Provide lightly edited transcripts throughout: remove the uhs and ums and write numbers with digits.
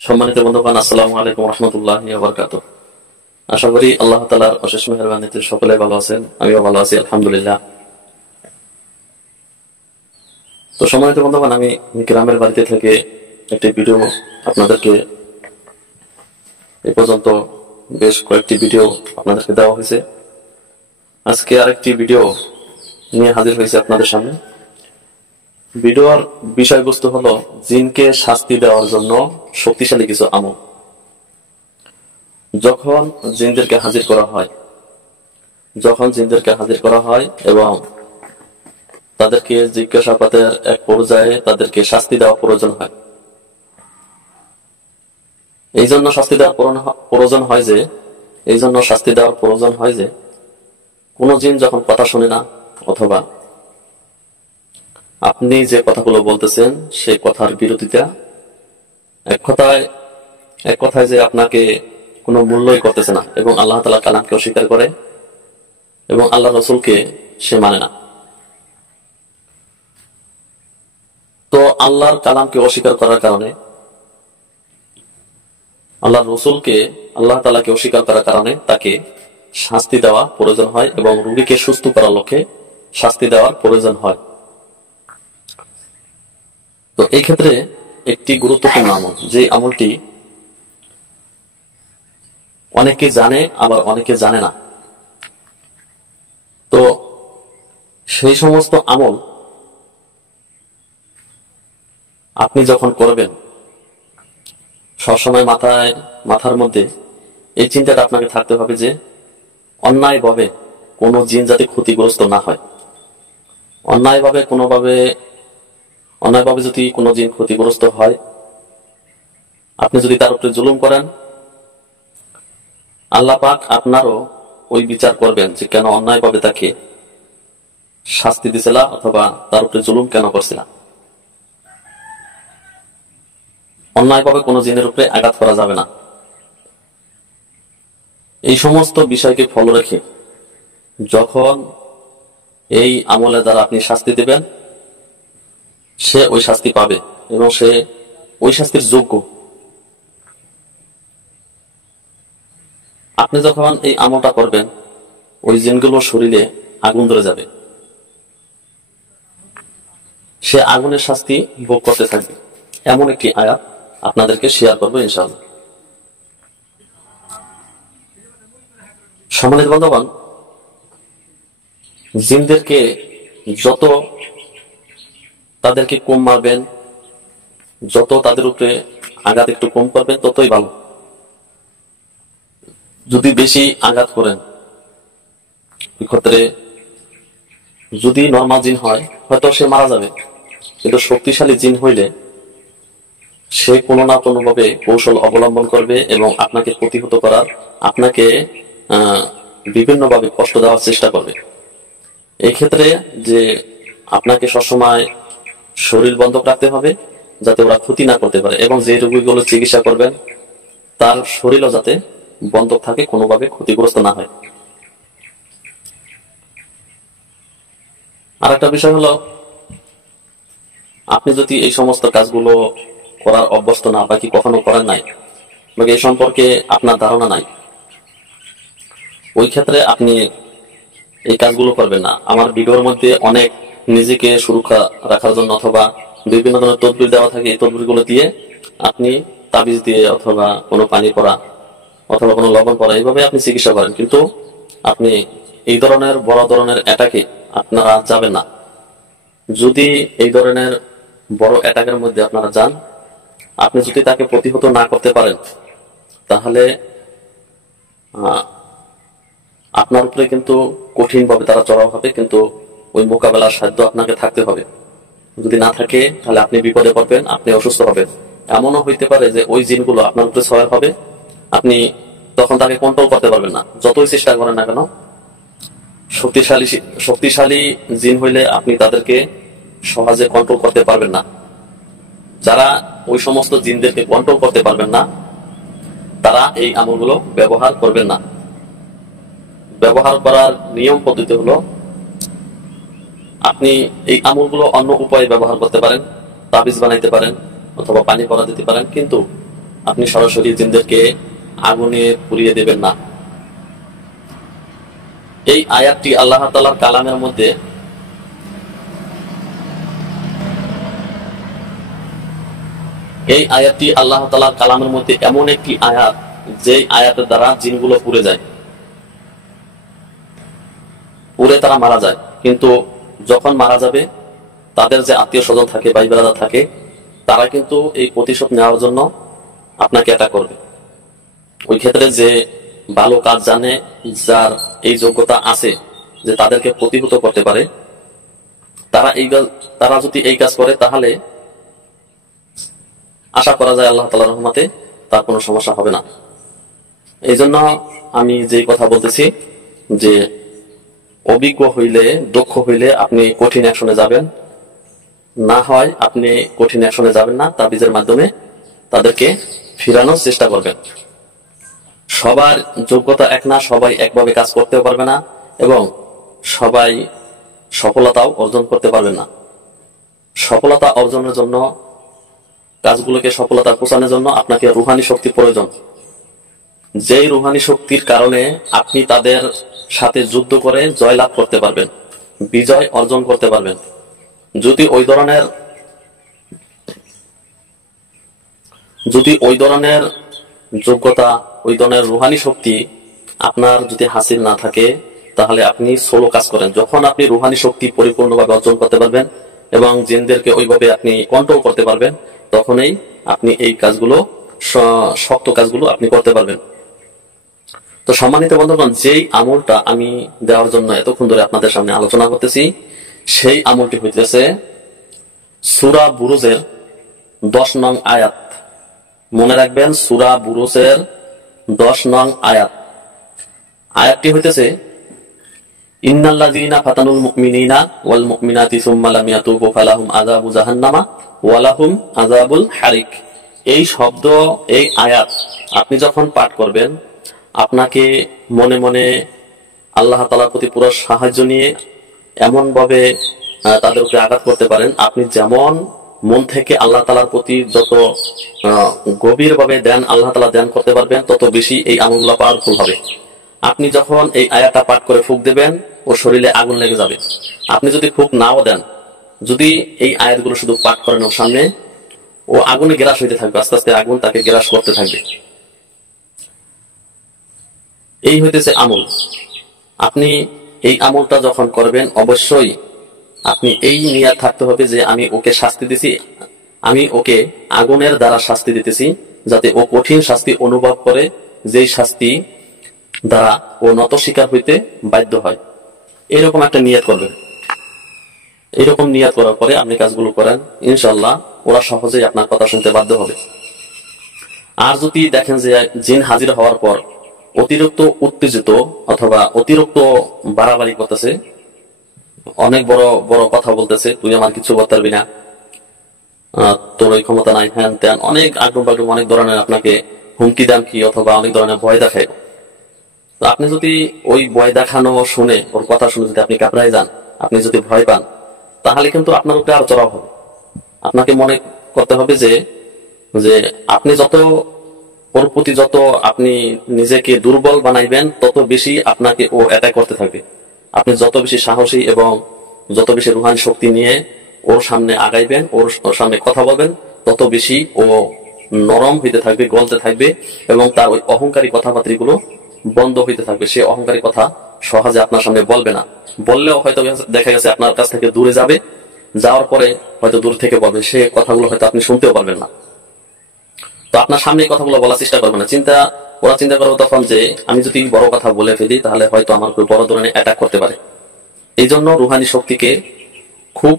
সম্মানিত বন্ধুগণ, আসসালামু আলাইকুম রহমতুল্লাহি ওয়া বারাকাতুহু। আশা করি আল্লাহ তাআলার অশেষ মেহেরবানিতে সকলে ভালো আছেন, আমিও ভালো আছি আলহামদুলিল্লাহ। তো সম্মানিত বন্ধুগণ, আমি গ্রামের বাড়িতে থেকে একটি ভিডিও আপনাদেরকে এ পর্যন্ত বেশ কয়েকটি ভিডিও আপনাদেরকে দেওয়া হয়েছে। আজকে আরেকটি ভিডিও নিয়ে হাজির হয়েছে আপনাদের সামনে। ভিডিওর বিষয়বস্তু হলো জিনকে শাস্তি দেওয়ার জন্য শক্তিশালী কিছু আমল। যখন জিনদেরকে হাজির করা হয় এবং তাদেরকে জিজ্ঞাসাবাদের এক পর্যায়ে তাদেরকে শাস্তি দেওয়া প্রয়োজন হয়, এই জন্য শাস্তি দেওয়ার প্রয়োজন হয় যে কোন জিন যখন কথা শুনে না, অথবা আপনি যে কথাগুলো বলতেছেন সেই কথার বিরোধিতা, এক কথায় যে আপনাকে কোনো মূল্যই করতেছে না এবং আল্লাহ তাআলার কালামকে অস্বীকার করে এবং আল্লাহ রসুলকে সে মানে না। তো আল্লাহর কালামকে অস্বীকার করার কারণে, আল্লাহ রসুলকে, আল্লাহ তাআলাকে অস্বীকার করার কারণে তাকে শাস্তি দেওয়া প্রয়োজন হয় এবং রোগীকে সুস্থ করার লক্ষ্যে শাস্তি দেওয়ার প্রয়োজন হয়। তো এই ক্ষেত্রে একটি গুরুত্বপূর্ণ আমল, যে আমলটি অনেকে জানে আবার অনেকে জানে না। তো সেই সমস্ত আমল আপনি যখন করবেন, সবসময় মাথার মধ্যে এই চিন্তাটা আপনাকে থাকতে হবে যে অন্যায়ভাবে কোনো জিন যাতে ক্ষতিগ্রস্ত না হয়। অন্যায়ভাবে যদি কোনো জিন ক্ষতিগ্রস্ত হয়, আপনি যদি তার উপরে জুলুম করেন, আল্লাহ পাক আপনারও ওই বিচার করবেন যে কেন অন্যায়ভাবে তাকে শাস্তি দিছিলা অথবা তার উপরে জুলুম কেন করছিলা। অন্যায়ভাবে কোনো জিনের উপরে আঘাত করা যাবে না। এই সমস্ত বিষয়কে ফলো রেখে যখন এই আমলের দ্বারা আপনি শাস্তি দেবেন, সে ওই শাস্তি পাবে এবং সে ওই শাস্তির যোগ্য। আপনি যখন এই আমলটা করবেন, ওই জিনগুলোর শরীরে আগুন ধরে যাবে, সে আগুনের শাস্তি ভোগ করতে থাকবে। এমন একটি আয়াত আপনাদেরকে শেয়ার করবো ইনশাআল্লাহ। সম্মানিত বন্ধুগণ, জিনদেরকে যত তাদেরকে কম মারবেন, যত তাদের উপরে আঘাত একটু কম করবেন, ততই ভালো। যদি বেশি আঘাত করেন, এক্ষেত্রে যদি নরমাল জিন হয় হয়তো সে মারা যাবে, কিন্তু শক্তিশালী জিন হইলে সে কোনো না কোনো ভাবে কৌশল অবলম্বন করবে এবং আপনাকে প্রতিহত করার, আপনাকে বিভিন্নভাবে কষ্ট দেওয়ার চেষ্টা করবে। এই ক্ষেত্রে যে আপনাকে সবসময় শরীর বন্ধক রাখতে হবে যাতে ওরা ক্ষতি না করতে পারে, এবং যে রোগীগুলো চিকিৎসা করবেন তার শরীরও যাতে বন্ধক থাকে, কোনোভাবে ক্ষতিগ্রস্ত না হয়। আর একটা বিষয় হলো, আপনি যদি এই সমস্ত কাজগুলো করার অভ্যস্ত না, বা কি কখনো করেন নাই, বা এই সম্পর্কে আপনার ধারণা নাই, ওই ক্ষেত্রে আপনি এই কাজগুলো করবেন না। আমার ভিডিওর মধ্যে অনেক নিজেকে সুরক্ষা রাখার জন্য অথবা বিভিন্ন ধরনের তদবির দেওয়া থাকে, এই তদবিরগুলো দিয়ে আপনি তাবিজ দিয়ে অথবা কোনো পানি পড়া অথবা কোনো লবণ পড়া, এইভাবে আপনি চিকিৎসা করেন, কিন্তু আপনি এই ধরনের বড় ধরনের অ্যাটাকে আপনারা যাবেন না। যদি এই ধরনের বড় অ্যাটাকের মধ্যে আপনারা যান, আপনি যদি তাকে প্রতিহত না করতে পারেন, তাহলে আপনার উপরে কিন্তু কঠিন ভাবে তারা চড়াও হবে, কিন্তু ওই মোকাবেলার সাধ্য আপনাকে থাকতে হবে। যদি না থাকে তাহলে আপনি বিপদে পড়বেন, আপনি অসুস্থ হবেন। এমনও হইতে পারে যে ওই জিনগুলো আপনার উপরে সহায় হবে, আপনি তখন তাকে কন্ট্রোল করতে পারবেন না, যতই চেষ্টা করেন না কেন। শক্তিশালী জিন হইলে আপনি তাদেরকে সহজে কন্ট্রোল করতে পারবেন না। যারা ওই সমস্ত জিনদেরকে কন্ট্রোল করতে পারবেন না, তারা এই আমলগুলো ব্যবহার করবেন না। ব্যবহার করার নিয়ম পদ্ধতি হলো, আপনি এই আমলগুলো অন্য উপায়ে ব্যবহার করতে পারেন, তাবিজ বানাইতে পারেন অথবা পানি পড়া দিতে পারেন, কিন্তু আপনি সরাসরি জিনদেরকে আগুনে পুড়িয়ে দেবেন না। এই আয়াতটি আল্লাহ তাআলার কালামের মধ্যে এমন একটি আয়াত, যে আয়াতের দ্বারা জিনগুলো পুড়ে যায়, পুড়ে তারা মারা যায়। কিন্তু যখন মারা যাবে, তাদের যে আত্মীয় স্বজন থাকে, ভাই ব্রাদার থাকে, তারা কিন্তু এই প্রতিশোধ নেওয়ার জন্য আপনাকে অ্যাটাক করবে। ওই ক্ষেত্রে যে ভালো কাজ জানে, যার এই যোগ্যতা আছে যে তাদেরকে প্রতিহত করতে পারে, তারা যদি এই কাজ করে, তাহলে আশা করা যায় আল্লাহ তাআলার রহমতে তার কোনো সমস্যা হবে না। এই জন্য আমি যে কথা বলতেছি যে অভিজ্ঞ হইলে, দক্ষ হইলে আপনি কঠিন অ্যাকশনে যাবেন, না হয় আপনি কঠিন অ্যাকশনে যাবেন না, তাবিজের মাধ্যমে তাদেরকে ফিরানোর চেষ্টা করবেন। সবার যোগ্যতা এক না, সবাই একভাবে কাজ করতেও পারবে না, এবং সবাই সফলতাও অর্জন করতে পারবে না। সফলতা অর্জনের জন্য, কাজগুলোকে সফলতা পৌঁছানোর জন্য আপনাকে রুহানি শক্তি প্রয়োজন। যেই রুহানি শক্তির কারণে আপনি তাদের সাথে যুদ্ধ করে জয়লাভ করতে পারবেন, বিজয় অর্জন করতে পারবেন। যদি ওই ধরনের যোগ্যতা, ওই ধরনের রুহানি শক্তি আপনার যদি হাসিল না থাকে, তাহলে আপনি সোলো কাজ করেন। যখন আপনি রুহানি শক্তি পরিপূর্ণভাবে অর্জন করতে পারবেন এবং জিনদেরকে ওইভাবে আপনি কন্ট্রোল করতে পারবেন, তখনই আপনি এই কাজগুলো, শক্ত কাজগুলো আপনি করতে পারবেন। তো সম্মানিত বন্ধুগণ, যেই আমলটা আমি দেওয়ার জন্য এতক্ষণ ধরে আপনাদের সামনে আলোচনা করতেছি, সেই আমলটি হইতেছে সূরা বুরুজের 10 নং আয়াত। মনে রাখবেন, সূরা বুরুজের 10 নং আয়াত। আয়াতটি হইতেছে ইন্নাল্লাযীনা ফাতানুল মুমিনিনা ওয়াল মুমিনাতি সুম্মা লাম ইয়াতুবু ফালাহুম আযাবু জাহান্নামা ওয়া লাহুম আযাবুল হারিক। এই শব্দ, এই আয়াত আপনি যখন পাঠ করবেন, আপনাকে মনে মনে আল্লাহ তাআলার প্রতি পুরো সাহায্য নিয়ে এমন ভাবে তাদের উপরে আঘাত করতে পারেন, আপনি যেমন মন থেকে আল্লাহ তাআলার প্রতি যত গভীর ভাবে আল্লাহ তাআলা ধ্যান করতে পারবেন, তত বেশি এই আমলগুলো পাওয়ারফুল হবে। আপনি যখন এই আয়াতটা পাঠ করে ফুঁক দেবেন, ওর শরীরে আগুন লেগে যাবে। আপনি যদি ফুঁক নাও দেন, যদি এই আয়াতগুলো শুধু পাঠ করেন, ওর সামনে ও আগুনে গ্রাস হইতে থাকবে, আস্তে আস্তে আগুন তাকে গ্রাস করতে থাকবে। এই হইতেছে আমল। আপনি এই আমলটা যখন করবেন, অবশ্যই আপনি এই নিয়াত থাকতে হবে যে আমি ওকে শাস্তি দিছি, আমি ওকে আগুনের দ্বারা শাস্তি দিতেছি, যাতে ও কঠিন শাস্তি অনুভব করে, যেই শাস্তি দ্বারা ও নত স্বীকার হইতে বাধ্য হয়। এরকম একটা নিয়াত করবেন। এরকম নিয়াত করার পরে আপনি কাজগুলো করেন, ইনশাআল্লাহ ওরা সহজেই আপনার কথা শুনতে বাধ্য হবে। আর যদি দেখেন যে জিন হাজির হওয়ার পর অতিরিক্ত উত্তেজিত অথবা অতিরিক্ত বাড়াবাড়ি করতেছে, অনেক বড় বড় কথা বলতেছে, তুই আমার কিছু করতে পারবি না, তোর ওই ক্ষমতা নাই, হ্যান ত্যান, অনেক আগ্রহ, অনেক ধরনের আপনাকে হুমকি দামকি অথবা অনেক ধরনের ভয় দেখায়, তো আপনি যদি ওই ভয় দেখানো শুনে, ওর কথা শুনে যদি আপনি কাপড়ায় যান, আপনি যদি ভয় পান, তাহলে কিন্তু আপনার উপরে আরো চড়াও হবে। আপনাকে মনে করতে হবে যে আপনি যত ওর প্রতি যত আপনি নিজেকে দুর্বল বানাইবেন, তত বেশি আপনাকে ও অ্যাটাক করতে থাকবে। আপনি যত বেশি সাহসী এবং যত বেশি রুহানি শক্তি নিয়ে ওর সামনে আগাইবেন, ওর সামনে কথা বলবেন, তত বেশি ও নরম হইতে থাকবে, গলতে থাকবে, এবং তার ওই অহংকারী কথাবার্তাগুলো বন্ধ হইতে থাকবে। সে অহংকারী কথা সহজে আপনার সামনে বলবে না। বললেও হয়তো দেখা গেছে আপনার কাছ থেকে দূরে যাবে, যাওয়ার পরে হয়তো দূর থেকে বলবে, সে কথাগুলো হয়তো আপনি শুনতেও পারবেন না। তো আপনার সামনে এই কথাগুলো বলার চেষ্টা করবে না। ওরা চিন্তা করবে তখন যে আমি যদি বড় কথা বলে ফেলি, তাহলে হয়তো আমার উপর বড় ধরনের অ্যাটাক করতে পারে। এই জন্য রুহানি শক্তিকে খুব,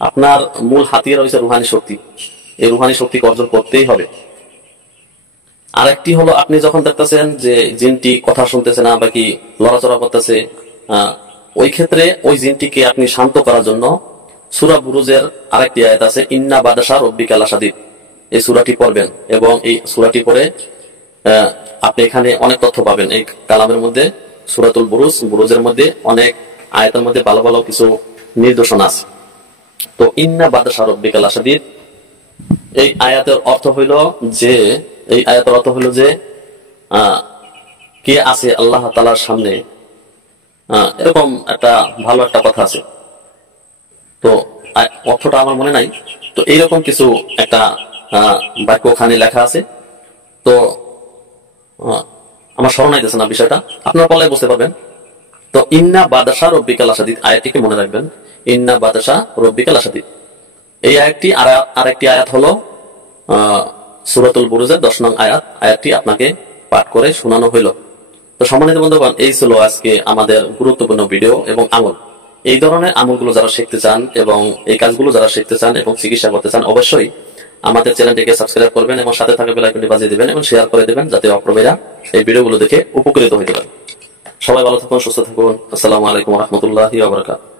আপনার মূল হাতিয়ার রয়েছে রুহানি শক্তি। এই রুহানি শক্তিকে অর্জন করতেই হবে। আরেকটি হলো, আপনি যখন দেখতেছেন যে জিনটি কথা শুনতেছে না বা কি লড়াচড়া করতেছে, ওই ক্ষেত্রে ওই জিনটিকে আপনি শান্ত করার জন্য সূরা বুরুজের আরেকটি আয়াত আছে, ইন্না বাদাশা রব্বিকা লাশাদীদ। এই সূরাটি পড়বেন, এবং এই সূরাটি পড়ে আপনি এখানে অনেক তথ্য পাবেন। এই কালামের মধ্যে সূরাতুল বুরুজের মধ্যে অনেক আয়াতের মধ্যে ভালো ভালো কিছু নির্দেশনা আছে। তো ইন্না বাদাশা রব্বিকা লাশাদীদ, এই আয়াতের অর্থ হইল যে এই আয়াতের অর্থ হলো যে কে আছে আল্লাহ তাআলার সামনে, এরকম একটা ভালো একটা কথা আছে। তো অর্থটা আমার মনে নাই। তো এইরকম কিছু একটা বাক্য ওখানে লেখা আছে। তো আমার স্মরণ আইতেছে না বিষয়টা, আপনারা পরে বুঝতে পারবেন। তো ইন্না বাদাসা রব্বিকাল আসাদিদ আয়াতটিকে মনে রাখবেন। ইন্না বাদাসা রব্বিকাল আসাদিদ, এই আয়াতটি আর একটি আয়াত হলো সূরাতুল বুরুজের 10 নং আয়াত। আয়াতটি আপনাকে পাঠ করে শোনানো হইল। তো সম্মানিত বন্ধুগণ, এই ছিল আজকে আমাদের গুরুত্বপূর্ণ ভিডিও এবং আমল। এই ধরনের আমলগুলো যারা শিখতে চান এবং এই কাজগুলো যারা শিখতে চান এবং চিকিৎসা করতে চান, অবশ্যই আমাদের চ্যানেলটিকে সাবস্ক্রাইব করবেন এবং সাথে থাকা বেল আইকনটি বাজিয়ে দিবেন এবং শেয়ার করে দিবেন, যাতে অপ্রমেয়রা এই ভিডিওগুলো দেখে উপকৃত হতে পারে। সবাই ভালো থাকুন, সুস্থ থাকুন। আসসালামু আলাইকুম ওয়া রাহমাতুল্লাহি ওয়া বারাকাতুহু।